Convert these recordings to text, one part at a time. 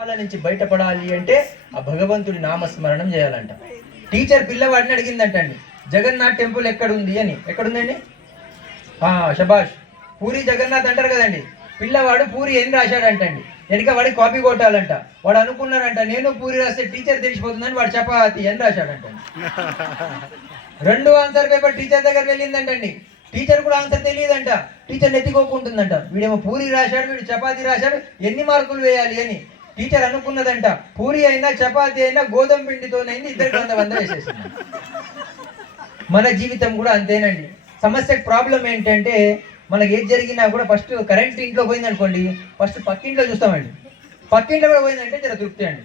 వాళ్ళ నుంచి బయటపడాలి అంటే ఆ భగవంతుడి నామస్మరణం చేయాలంట. టీచర్ పిల్లవాడిని అడిగిందంటండి, జగన్నాథ్ టెంపుల్ ఎక్కడుంది అని. ఎక్కడుందండి? శబాష్. పూరి జగన్నాథ్ అంటారు కదండి. పిల్లవాడు పూరి ఏం రాశాడంటండి. వెనుక వాడికి కాపీ కొట్టాలంట. వాడు అనుకున్నాడంట, నేను పూరి రాస్తే టీచర్ తెలిసిపోతుందని వాడు చపాతి అని రాశాడంటండి. రెండు ఆన్సర్ పేపర్ టీచర్ దగ్గర వెళ్ళిందంటండి. టీచర్ కూడా ఆన్సర్ తెలియదంట. టీచర్ నెత్తికోకుంటుందంట, వీడేమో పూరి రాశాడు, వీడు చపాతి రాశాడు, ఎన్ని మార్కులు వేయాలి అని. టీచర్ అనుకున్నదంట, పూరి అయినా చపాతి అయినా గోధుమ పిండితోనైంది, ఇద్దరికి 100 వేసేసింది. మన జీవితం కూడా అంతేనండి. సమస్యకు ప్రాబ్లం ఏంటంటే, మనకి ఏది జరిగినా కూడా ఫస్ట్ కరెంట్ ఇంట్లో పోయింది అనుకోండి, ఫస్ట్ పక్కింట్లో చూస్తామండి. పక్కింట్లో కూడా పోయిందంటే జర తృప్తి అండి.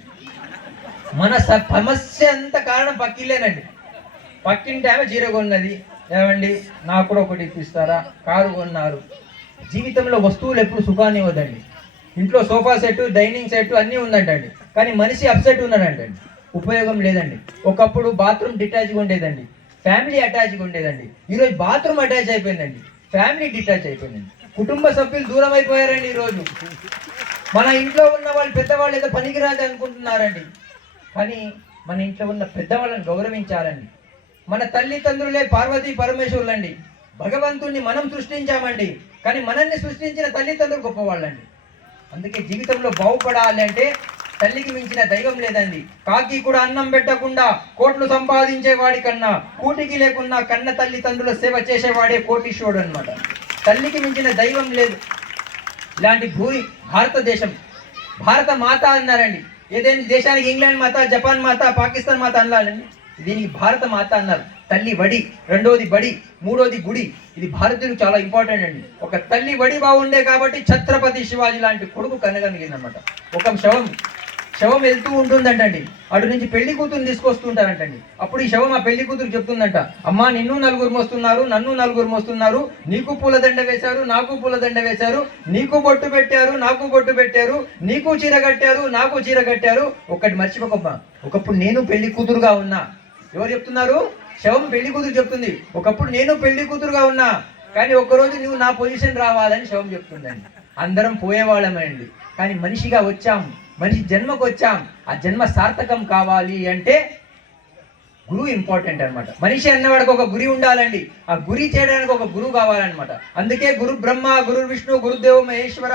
మన సమస్య అంత కారణం పక్కిల్లేనండి. పక్కింటి ఆమె చీర కొన్నది, ఏమండి నాకు కూడా ఒకటి ఇప్పిస్తారా, కారు కొన్నారు. జీవితంలో వస్తువులు ఎప్పుడు సుఖాన్ని ఇవ్వదండి. ఇంట్లో సోఫా సెట్, డైనింగ్ సెట్ అన్నీ ఉందంటండి, కానీ మనిషి అప్సెట్ ఉన్నాడంటండి, ఉపయోగం లేదండి. ఒకప్పుడు బాత్రూమ్ డిటాచ్గా ఉండేదండి, ఫ్యామిలీ అటాచ్గా ఉండేదండి. ఈరోజు బాత్రూమ్ అటాచ్ అయిపోయిందండి, ఫ్యామిలీ డిటాచ్ అయిపోయిందండి. కుటుంబ సభ్యులు దూరం అయిపోయారండి. ఈరోజు మన ఇంట్లో ఉన్న వాళ్ళు పెద్దవాళ్ళు ఏదో పనికిరాదు అనుకుంటున్నారండి, కానీ మన ఇంట్లో ఉన్న పెద్దవాళ్ళని గౌరవించాలండి. మన తల్లిదండ్రులే పార్వతీ పరమేశ్వరులండి. భగవంతుణ్ణి మనం సృష్టించామండి, కానీ మనల్ని సృష్టించిన తల్లిదండ్రులు గొప్పవాళ్ళండి. అందుకే జీవితంలో బాగుపడాలి అంటే తల్లికి మించిన దైవం లేదండి. కాకి కూడా అన్నం పెట్టకుండా కోట్లు సంపాదించే వాడి కన్నా, కూటికి లేకున్నా కన్న తల్లిదండ్రుల సేవ చేసేవాడే కోటీశ్వరుడు అనమాట. తల్లికి మించిన దైవం లేదు. ఇలాంటి భారతదేశం, భారత మాత అన్నారండి. ఏదైనా దేశానికి ఇంగ్లాండ్ మాత, జపాన్ మాత, పాకిస్తాన్ మాత అన్నారండి. దీనికి భారత మాత అన్నారు. తల్లి వడి, రెండోది బడి, మూడోది గుడి. ఇది భారతీయులకు చాలా ఇంపార్టెంట్ అండి. ఒక తల్లి వడి బాగుండే కాబట్టి ఛత్రపతి శివాజీ లాంటి కొడుకు కనగలిగిందనమాట. ఒక శవం వెళ్తూ ఉంటుందంటండి, అటు నుంచి పెళ్లి కూతురు తీసుకొస్తుంటారంటండి. అప్పుడు ఈ శవం ఆ పెళ్లి కూతురు చెప్తుందంట, అమ్మా నిన్ను నలుగురు మోస్తున్నారు, నన్ను నలుగురు మోస్తున్నారు, నీకు పూలదండ వేశారు, నాకు పూలదండ వేశారు, నీకు బొట్టు పెట్టారు, నాకు బొట్టు పెట్టారు, నీకు చీర కట్టారు, నాకు చీర కట్టారు. ఒకటి మర్చిపోకమ్మా, ఒకప్పుడు నేను పెళ్లి కూతురుగా ఉన్నా. ఎవరు చెప్తున్నారు? శవం పెళ్లి కూతురు చెప్తుంది, ఒకప్పుడు నేను పెళ్లి కూతురుగా ఉన్నా, కానీ ఒక్కరోజు నువ్వు నా పొజిషన్ రావాలని శవం చెప్తుందండి. అందరం పోయేవాళ్ళమండి, కానీ మనిషిగా వచ్చాం, మనిషి జన్మకు వచ్చాం. ఆ జన్మ సార్థకం కావాలి అంటే గురువు ఇంపార్టెంట్ అనమాట. మనిషి అన్నవాడికి ఒక గురి ఉండాలండి, ఆ గురి చేయడానికి ఒక గురువు కావాలన్నమాట. అందుకే గురు బ్రహ్మ, గురు విష్ణు, గురుదేవ మహేశ్వర,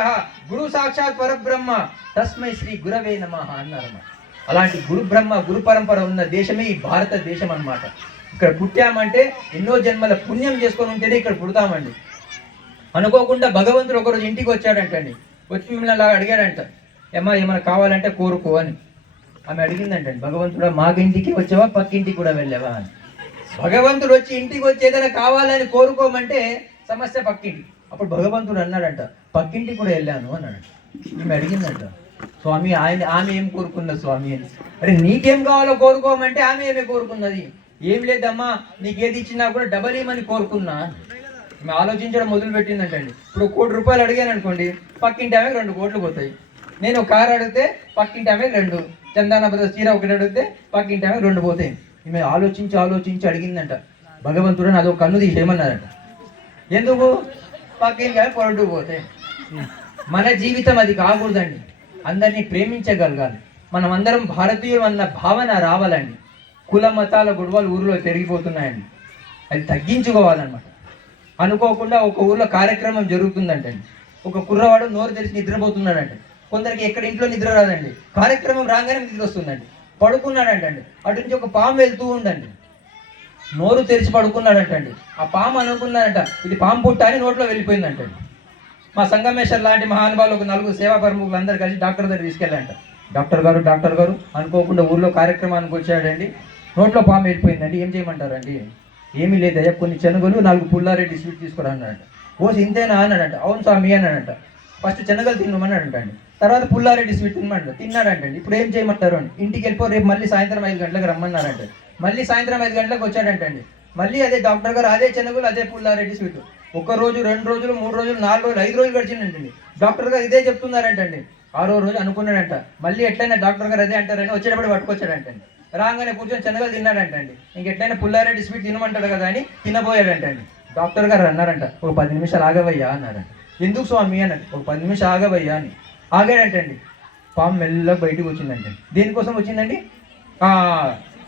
గురు సాక్షాత్ పరబ్రహ్మ, తస్మై శ్రీ గురవే నమః అన్నారన్నమాట. అలాంటి గురు బ్రహ్మ, గురు పరంపర ఉన్న దేశమే ఈ భారతదేశం అన్నమాట. ఇక్కడ పుట్టామంటే ఎన్నో జన్మల పుణ్యం చేసుకొని ఉంటేనే ఇక్కడ పుడతామండి. అనుకోకుండా భగవంతుడు ఒకరోజు ఇంటికి వచ్చాడంటండి. వచ్చి మిమ్మల్ని అలా అడిగాడంట, ఏమైనా కావాలంటే కోరుకో అని. ఆమె అడిగిందంటండి, భగవంతుడా మాకింటికి వచ్చావా, పక్కింటికి కూడా వెళ్ళావా అని. భగవంతుడు వచ్చి ఇంటికి వచ్చి ఏదైనా కావాలని కోరుకోమంటే సమస్య పక్కింటి. అప్పుడు భగవంతుడు అన్నాడంట, పక్కింటికి కూడా వెళ్ళాను అన్నాడు. ఈమె అడిగిందంట, స్వామి ఆమె ఏం కోరుకున్నది స్వామి అని. అరే నీకేం కావాలో కోరుకోమంటే ఆమె ఏమే కోరుకున్నది. ఏం లేదమ్మా, నీకేది ఇచ్చినా కూడా డబల్ ఏమని కోరుకున్నా. ఆమె ఆలోచించడం మొదలు పెట్టిందంటండి. ఇప్పుడు 1 కోటి రూపాయలు అడిగాను అనుకోండి, పక్కింటి ఆమె 2 కోట్లు పోతాయి. నేను కారు అడిగితే పక్కింటి ఆమె 2, చందాన బ్రదర్స్ చీర ఒకటి అడిగితే పక్కింటి ఆమె 2 పోతాయి. ఈమె ఆలోచించి అడిగిందంట, భగవంతుడు నాదో కన్ను తీసేయమన్నారంట. ఎందుకు? పక్కింటి ఆమె 2 పోతాయి. మన జీవితం అది కాకూడదండి. అందరినీ ప్రేమించగలగాలి. మనం అందరం భారతీయులు అన్న భావన రావాలండి. కుల మతాల గొడవలు ఊరిలో పెరిగిపోతున్నాయండి, అది తగ్గించుకోవాలన్నమాట. అనుకోకుండా ఒక ఊర్లో కార్యక్రమం జరుగుతుందంటండి. ఒక కుర్రవాడు నోరు తెరిచి నిద్రపోతున్నాడంట. కొందరికి ఎక్కడ ఇంట్లో నిద్ర రాదండి, కార్యక్రమం రాగానే నిద్ర వస్తుందండి. పడుకున్నాడంటండి, అటు నుంచి ఒక పాము వెళ్తూ ఉందండి. నోరు తెరిచి పడుకున్నాడంటండి. ఆ పాము అనుకున్నాడంట ఇది పాము పుట్ట అని నోట్లో వెళ్ళిపోయిందంటండి. మా సంగమేశ్వర్ లాంటి మహానుభావులు ఒక 4 సేవా ప్రముఖులు అందరూ కలిసి డాక్టర్ దగ్గర తీసుకెళ్ళంట. డాక్టర్ గారు అనుకోకుండా ఊర్లో కార్యక్రమానికి వచ్చాడండి, నోట్లో పాము వెళ్ళిపోయిందండి, ఏం చేయమంటారండి? ఏమీ లేదయ్యా, కొన్ని శనగలు 4 పుల్లారెడ్డి స్వీట్ తీసుకురా అన్నాడంట. ఓసి ఇంతేనా అన్నాడంట. అవును స్వామి అన్నాడంట. ఫస్ట్ శనగలు తినమన్నాడంటండి, తర్వాత పుల్లారెడ్డి స్వీట్ తిన్నాడంటండి. ఇప్పుడు ఏం చేయమంటారు అండి? ఇంటికి వెళ్ళిపో, రేపు మళ్ళీ సాయంత్రం 5 గంటలకు రమ్మన్నారంట. మళ్ళీ సాయంత్రం 5 గంటలకు వచ్చాడంటండి. మళ్ళీ అదే డాక్టర్ గారు, అదే శనగలు, అదే పుల్లారెడ్డి స్వీట్. 1 రోజు, 2 రోజులు, 3 రోజులు, 4 రోజులు, 5 రోజులు గడిచిందంటండి. డాక్టర్ గారు ఇదే చెప్తున్నారంటండి. 6వ రోజు అనుకున్నాడంట, మళ్ళీ ఎట్లయినా డాక్టర్ గారు అదే అంటారని వచ్చేటప్పుడు పట్టుకొచ్చాడంటండి. రాగానే కూర్చొని శనగలు తిన్నాడంటండి. ఇంకెట్లయినా పుల్లారెడ్డి స్వీట్ తినమంటాడు కదా అని తినబోయాడంటండి. డాక్టర్ గారు అన్నారంట, ఒక 10 నిమిషాలు ఆగవయ్యా అన్నారంట. ఎందుకు స్వామి అన్నాడు. ఒక 10 నిమిషాలు ఆగవయ్యా అని. ఆగాడంటండి. పాము మెల్లగా బయటకు వచ్చిందంటండి. దేనికోసం వచ్చిందండి?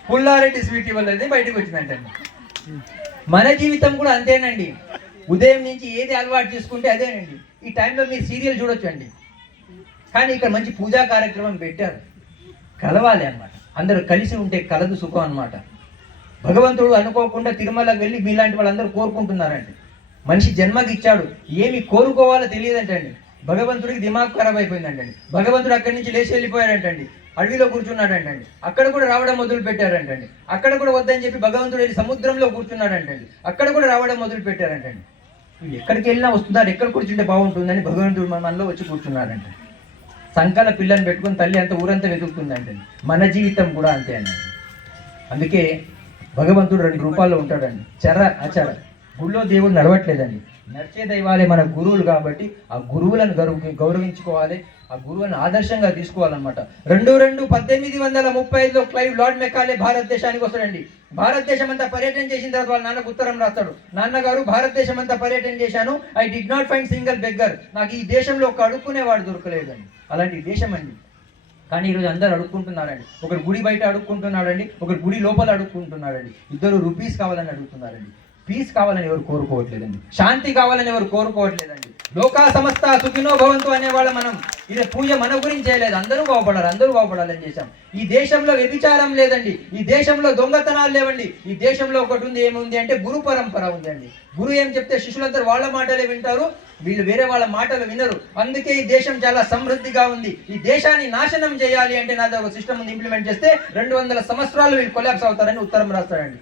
పుల్లారెడ్డి స్వీటీ వల్లనే బయటకు వచ్చిందంటండి. మన జీవితం కూడా అంతేనండి. ఉదయం నుంచి ఏది అలవాటు చేసుకుంటే అదేనండి. ఈ టైంలో మీరు సీరియల్ చూడొచ్చు అండి, కానీ ఇక్కడ మంచి పూజా కార్యక్రమం పెట్టారు. కలవాలి అన్నమాట, అందరూ కలిసి ఉంటే కలదు సుఖం అన్నమాట. భగవంతుడు అనుకోకుండా తిరుమలకు వెళ్ళి మీలాంటి వాళ్ళందరూ కోరుకుంటున్నారండి. మనిషి జన్మకి ఇచ్చాడు, ఏమి కోరుకోవాలో తెలియదంటండి. భగవంతుడికి దిమాగ్ ఖరాబ్ అయిపోయిందంటండి. భగవంతుడు అక్కడి నుంచి లేచి వెళ్ళిపోయాడంటండి, అడవిలో కూర్చున్నాడంటండి. అక్కడ కూడా రావడం మొదలు పెట్టారంటండి. అక్కడ కూడా వద్దని చెప్పి భగవంతుడు వెళ్ళి సముద్రంలో కూర్చున్నాడంటండి. అక్కడ కూడా రావడం మొదలు పెట్టారంటండి. ఎక్కడికి వెళ్ళినా వస్తున్నారు, ఎక్కడ కూర్చుంటే బాగుంటుందని భగవంతుడు మనలో వచ్చి కూర్చున్నారంట. సంకల పిల్లని పెట్టుకుని తల్లి అంత ఊరంతా వెతుకుతుందంటండి. మన జీవితం కూడా అంతే అండి. అందుకే భగవంతుడు 2 రూపాల్లో ఉంటాడండి, చర అచర. గుళ్ళో దేవుడు నడవట్లేదండి, నడిచే దైవాలే మన గురువులు. కాబట్టి ఆ గురువులను గౌరవించుకోవాలి, ఆ గురువులను ఆదర్శంగా తీసుకోవాలన్నమాట. 1835లో క్లైవ్ లార్డ్ మెకాలే భారతదేశానికి వస్తాడండి. భారతదేశం అంతా పర్యటన చేసిన తర్వాత వాళ్ళ నాన్నకు ఉత్తరం రాస్తాడు, నాన్నగారు భారతదేశం అంతా పర్యటన చేశాను, I did not find single beggar. నాకు ఈ దేశంలో ఒక అడుక్కునేవాడు దొరకలేదండి. అలాంటి దేశం అండి. కానీ ఈరోజు అందరు అడుక్కుంటున్నారండి. ఒకరు గుడి బయట అడుక్కుంటున్నాడండి, ఒకరు గుడి లోపల అడుక్కుంటున్నాడండి. ఇద్దరు రూపీస్ కావాలని అడుగుతున్నారండి. పీస్ కావాలని ఎవరు కోరుకోవట్లేదండి, శాంతి కావాలని ఎవరు కోరుకోవట్లేదండి. లోకా సమస్త సుఖినో భవంతు అనేవాళ్ళ మనం. ఇది పూజ మన గురించి చేయలేదు, అందరూ బాగుపడాలని చేశాం. ఈ దేశంలో వ్యభిచారం లేదండి, ఈ దేశంలో దొంగతనాలు లేవండి. ఈ దేశంలో ఒకటి ఉంది, ఏముంది అంటే గురు పరంపర ఉందండి. గురు ఏం చెప్తే శిష్యులందరూ వాళ్ళ మాటలే వింటారు, వీళ్ళు వేరే వాళ్ళ మాటలు వినరు. అందుకే ఈ దేశం చాలా సమృద్ధిగా ఉంది. ఈ దేశాన్ని నాశనం చేయాలి అంటే నాది ఒక సిస్టమ్ ఇంప్లిమెంట్ చేస్తే 200 సంవత్సరాలు వీళ్ళు కొలాప్స్ అవుతారని ఉత్తరం రాస్తాడండి.